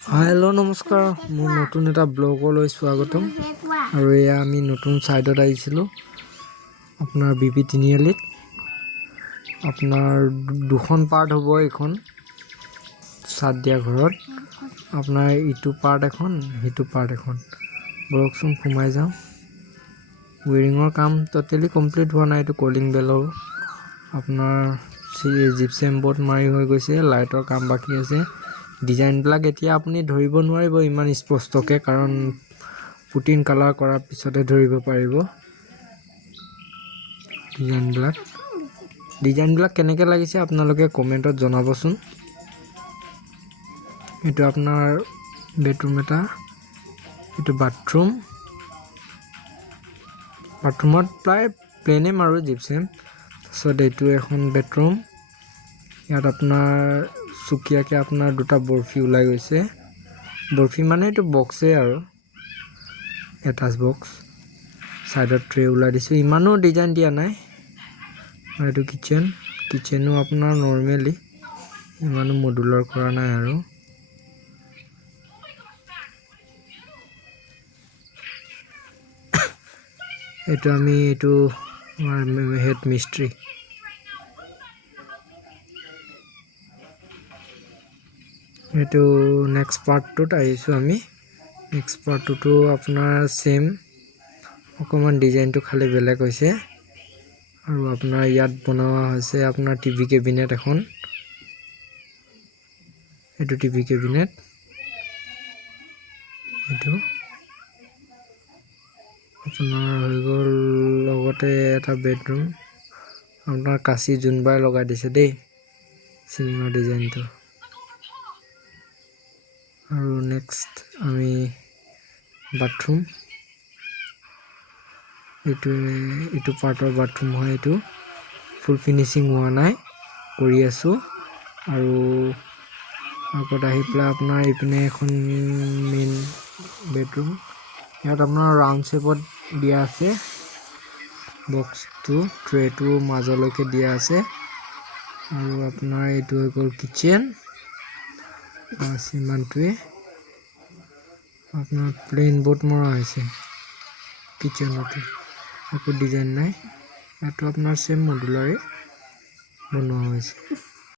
Hello' নমস্কাৰ, মোৰ নতুন এটা ব্লগলৈ স্বাগতম। আৰু এয়া আমি নতুন ছাইডত আহিছিলোঁ, আপোনাৰ বিপি তিনিআলিত। আপোনাৰ দুখন পাৰ্ট হ'ব এইখন চাদ দিয়া ঘৰত। আপোনাৰ ইটো পাৰ্ট এখন, সিটো পাৰ্ট এখন। বলকচোন সোমাই যাওঁ। ৱেৰিঙৰ কাম ট'টেলি কমপ্লিট হোৱা নাই। এইটো কলিং বেলৰ আপোনাৰ জিপচেম বৰ্ড মাৰি হৈ গৈছে, লাইটৰ কাম বাকী আছে। ডিজাইনবিলাক এতিয়া আপুনি ধৰিব নোৱাৰিব ইমান স্পষ্টকৈ, কাৰণ পুটিন কালাৰ কৰাৰ পিছতহে ধৰিব পাৰিব ডিজাইনবিলাক কেনেকৈ লাগিছে আপোনালোকে কমেণ্টত জনাবচোন। এইটো আপোনাৰ বেডৰুম এটা, এইটো বাথৰুমত প্ৰায় প্লেনে মাৰোঁ জিপচেম। তাৰপিছত এইটো এখন বেডৰুম। ইয়াত আপোনাৰ চুকীয়াকৈ আপোনাৰ দুটা বৰফি ওলাই গৈছে। বৰফি মানে এইটো বক্সেই আৰু এটাচ বক্স। ছাইডত ট্ৰে ওলাই দিছোঁ, ইমানো ডিজাইন দিয়া নাই। আৰু এইটো কিটচেনো আপোনাৰ নৰ্মেলি ইমানো মডুলাৰ কৰা নাই আৰু। এইটো আমাৰ হেড মিস্ত্ৰী। এইটো নেক্সট পাৰ্টটোত আহিছোঁ আমি। নেক্সট পাৰ্টটোতো আপোনাৰ ছেম, অকণমান ডিজাইনটো খালি বেলেগ হৈছে। আৰু আপোনাৰ ইয়াত বনোৱা হৈছে আপোনাৰ টিভি কেবিনেট এখন। এইটো টিভি কেবিনেট, এইটো আপোনাৰ হৈ গ'ল। লগতে এটা বেডৰুম আপোনাৰ কাঁচি জোনবাই লগাই দিছে দেই, চিলিঙৰ ডিজাইনটো। আৰু নেক্সট আমি বাথৰুম। এইটো পাৰ্টৰ বাথৰুম হয়। এইটো ফুল ফিনিচিং হোৱা নাই, কৰি আছোঁ। আৰু আগত আহি পেলাই আপোনাৰ এইপিনে এখন মেইন বেডৰুম। ইয়াত আপোনাৰ ৰাউণ্ড শ্বেপত দিয়া আছে বক্সটো, ট্ৰেটো মাজলৈকে দিয়া আছে। আৰু আপোনাৰ এইটো হৈ গ'ল কিটচেন। সিমানটোৱে আপোনাৰ প্লেইন বৰ্ড মৰা হৈছে কিটচেনতো, একো ডিজাইন নাই। ইয়াতো আপোনাৰ ছেম মডুলাৰে বনোৱা হৈছে।